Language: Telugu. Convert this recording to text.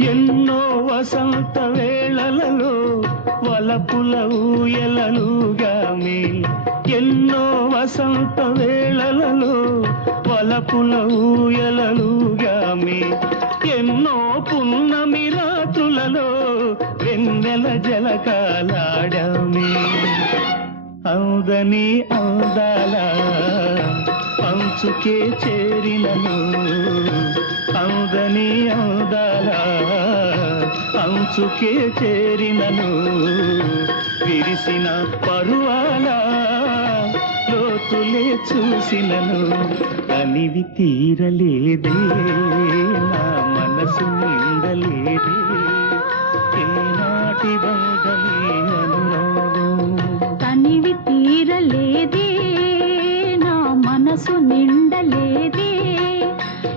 ఎన్నో వసంత వేళలలో వలపుల ఊయలలుగామే ఎన్నో వసంత వేళలలో వలపుల ఊయలలుగామే ఎన్నో పున్నమి రాత్రులలో వెన్నెల జలకాలాడామే. అవుదని అందాల అంచుకే చేరినను. అంచుకే చేరినను విరిసిన పరువాల లోతులే చూసినను అనివి తీరలేదే నా మనసు నిండలేదే. ఏనాటి బంధమే అనురాగం తనివి తీరలేదే నా మనసు నిండలే.